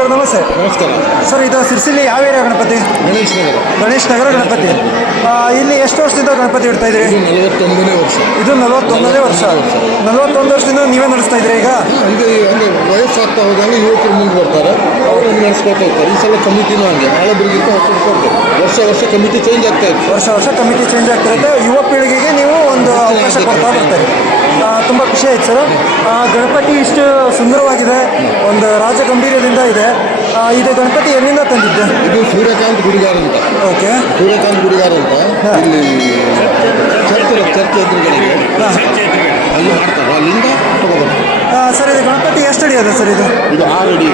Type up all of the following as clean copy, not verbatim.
Sir ನಮಸ್ತೆ. ನಮಸ್ಕಾರ. Sir ಇದು ಸಿರ್ಸಿಲಿ ಯಾವ ಏರಿಯಾ ಗಣಪತಿ? ಗಣೇಶ್ ನಗರ ಗಣಪತಿ. ಇಲ್ಲಿ ಎಷ್ಟು ವರ್ಷದಿಂದ ಗಣಪತಿ ಇಡ್ತಾ ಇದ್ದೀರಿ? 41ನೇ ವರ್ಷ. ಇದು 41ನೇ ವರ್ಷ. 41 ವರ್ಷದಿಂದ ನೀವೇ ನಡೆಸ್ತಾ ಇದ್ದೀರಿ ಈಗ? ಹಂಗೆ ವಯಸ್ಸಾಗ್ತಾ ಹೋದಾಗ ಯುವಕರು ಮುಂದೆ ಬರ್ತಾರೆ, ಅವರು ನಡೆಸ್ಕೊತಾ ಹೋಗ್ತಾರೆ. ಈ ಸಲ ಕಮಿಟಿನೂ ಹಂಗೆ ಹಳಬರಿಗಿಂತ ವರ್ಷ ವರ್ಷ ಕಮಿಟಿ ಚೇಂಜ್ ಆಗ್ತಾ ಇತ್ತು. ವರ್ಷ ಕಮಿಟಿ ಚೇಂಜ್ ಆಗ್ತಿರುತ್ತೆ. ಯುವ ಪೀಳಿಗೆಗೆ ನೀವು ಒಂದು ಅವಕಾಶ ಕೊಡ್ತಾ ಬರ್ತಾರೆ. ತುಂಬ ಖುಷಿ ಆಯ್ತು ಸರ್. ಗಣಪತಿ ಇಷ್ಟು ಸುಂದರವಾಗಿದೆ, ಒಂದು ರಾಜ ಗಂಭೀರ್ಯದಿಂದ ಇದೆ. ಇದು ಗಣಪತಿ ಎಲ್ಲಿಂದ ತಂದಿದ್ದೆ? ಇದು ಸೂರ್ಯಕಾಂತ್ ಗುಡಿಗಾರ್ ಅಂತ. ಓಕೆ. ಸೂರ್ಯಕಾಂತ್ ಗುಡಿಗಾರ್ ಅಂತ ಇಲ್ಲಿ ಚರ್ಚ್ ಎದುರುಗಳಿಗೆ ಅಲ್ಲಿ ಮಾಡ್ತಾರೆ, ಅಲ್ಲಿಂದ ತಗೋಬರ್ತಾರೆ. ಸರ್ ಇದು ಗಣಪತಿ ಎಷ್ಟು ಅಡಿ ಇದೆ ಸರ್? ಇದು 6 ಅಡಿ.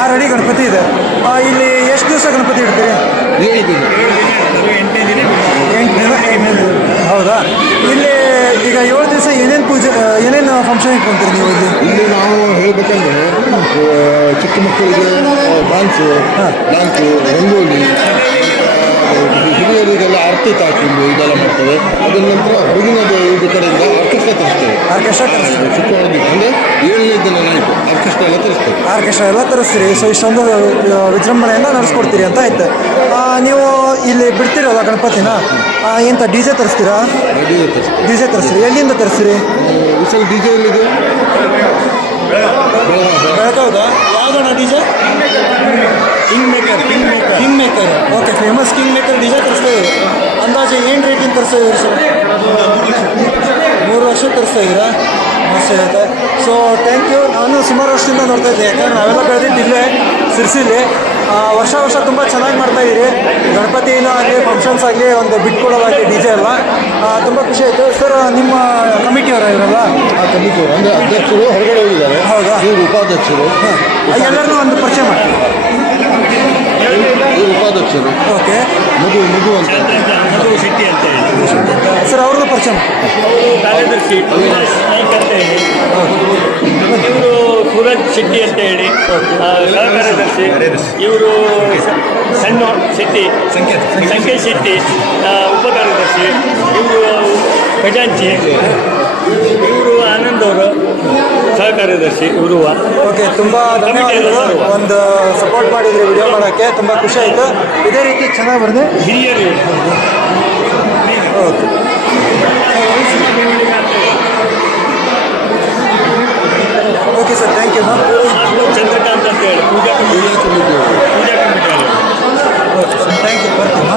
6 ಅಡಿ ಗಣಪತಿ ಇದೆ. ಇಲ್ಲಿ ಎಷ್ಟು ದಿವಸ ಗಣಪತಿ ಇಡ್ತೀರಿ? 7 ದಿನ. 8 ದಿನ. ಹೌದಾ? ಇಲ್ಲಿ ಈಗ 7 ದಿವಸ ಏನೇನು ಪೂಜೆ, ಏನೇನು ಫಂಕ್ಷನ್ ಇಟ್ಕೊಂತೀರಿ ನೀವು ಇಲ್ಲಿ? ನಾವು ಹೇಳ್ಬೇಕಂದ್ರೆ ಚಿಕ್ಕ ಮಕ್ಕಳಿಗೆ ಡ್ಯಾನ್ಸು, ರಂಗೋಲಿ, ಹಿರಿಯರಿಗೆಲ್ಲ ಆರತಿ ತಾಕಿಂದು ಇದೆಲ್ಲ ಮಾಡ್ತೇವೆ. ಅದರ ನಂತರ ಹುಡುಗಿನದ ಇದು ಕಡೆಯಿಂದ ಆರ್ಕೆಸ್ಟ್ರಾ ತರಿಸ್ತೇವೆ. ಶುಕ್ರವಾರ ದಿನ ಅಂದರೆ 7ನೇ ದಿನ ನೈಟು ಆರ್ಕೆಸ್ಟ್ರಾ ಎಲ್ಲ ತರಿಸ್ತೇವೆ. ಆರ್ಕೆಸ್ಟ್ರಾ ಎಲ್ಲ ತರಿಸ್ತೀರಿ. ಸೊ ಇಷ್ಟೊಂದು ವಿಜೃಂಭಣೆಯಿಂದ ನಡೆಸ್ಕೊಡ್ತೀರಿ ಅಂತ ಆಯ್ತು. ನೀವು ಇಲ್ಲಿ ಬಿಡ್ತೀರಲ್ಲ ಗಣಪತಿನ, ಎಂತ ಡಿ ಜೆ ತರಿಸ್ತೀರಾ? ಡಿ ಜೆ ತರಿಸ್ತೀರಿ. ಎಲ್ಲಿಂದ ತರಿಸ್ತೀರಿ? ವಿಶಲ್ ಡಿ ಜೆ ಎಲ್ಲಿದೆ? ಬೆಳಗಾವ್ದಾ? ಯಾವ್ದಣ್ಣ D J? King maker. Okay, famous king maker D J ತರಿಸ್ತಾ ಇದ್ದೀರಿ. ಅಂದಾಜು ಏನು ರೇಟಿಂದ ತರಿಸ್ತಾ ಇದ್ದೀರಿ ಸರ್? 3 ವರ್ಷ ತರಿಸ್ತಾ ಇದ್ದೀರಾ? ಮಸ್ತ್ ಇರುತ್ತೆ. So thank you. ನಾನು ಸುಮಾರು ವರ್ಷದಿಂದ ನೋಡ್ತಾ ಇದ್ದೆ, ಯಾಕಂದರೆ ನಾವೆಲ್ಲ ಬೆಳೆದಿದ್ದು ಇಲ್ಲೇ ಸಿರ್ಸಿಲಿ. ವರ್ಷ ತುಂಬ ಚೆನ್ನಾಗಿ ಮಾಡ್ತಾಯಿದ್ದೀರಿ. ಗಣಪತಿನೂ ಆಗಲಿ, ಫಂಕ್ಷನ್ಸ್ ಆಗಲಿ, ಒಂದು ಬಿಟ್ಕೊಡೋದಾಗಲಿ, ಡಿ ಜೆ ಎಲ್ಲ ತುಂಬ ಖುಷಿ ಆಯಿತು ಸರ್. ನಿಮ್ಮ ಕಮಿಟಿಯವರ ಇವರಲ್ಲ? ಆ ಕಮಿಟಿಯವರು ಅಂದರೆ ಅಧ್ಯಕ್ಷರು ಹೊರಗಡೆ ಹೋಗಿದ್ದಾರೆ. ಹೌದಾ? ಇವರು ಉಪಾಧ್ಯಕ್ಷರು. ಎಲ್ಲರನ್ನೂ ಒಂದು ಪರಿಚಯ ಮಾಡಿ. ಇವರು ಉಪಾಧ್ಯಕ್ಷರು. ಓಕೆ. ಮಧು ಅಂತ. ಮಧು ಶೆಟ್ಟಿ ಅಂತ ಹೇಳಿ ಸರ್, ಅವ್ರದ್ದು ಪರಿಚಯ ಮಾಡಿ. ಕಾರ್ಯದರ್ಶಿ ನಾಯ್ಕ ಅಂತ ಹೇಳಿ. ಇವರು ಸೂರಜ್ ಶೆಟ್ಟಿ ಅಂತ ಹೇಳಿ ಸಹ ಕಾರ್ಯದರ್ಶಿ. ಇವರು ಸಣ್ಣ ಶೆಟ್ಟಿ, ಸಂಕೇತ್ ಶೆಟ್ಟಿ ಉಪ ಕಾರ್ಯದರ್ಶಿ. ಇವರು ಖಜಾಂಚಿ. ಇವರು ಆನಂದ್ ಅವರು ಸಹ ಕಾರ್ಯದರ್ಶಿ. ಇವರು ಓಕೆ, ತುಂಬ ಧನ್ಯವಾದಗಳು. ಒಂದು ಸಪೋರ್ಟ್ ಮಾಡಿದ್ರಿ ವಿಡಿಯೋ ಮಾಡೋಕ್ಕೆ, ತುಂಬ ಖುಷಿ ಆಯಿತು. ಇದೇ ರೀತಿ ಚೆನ್ನಾಗಿ ಬರೆದು ಹಿರಿಯರು. Okay. Okay sir, thank you. Chandrakant ಅಂತ ಹೇಳಿ puja committee. Okay sir, thank you. ಬರ್ತೀನಿ.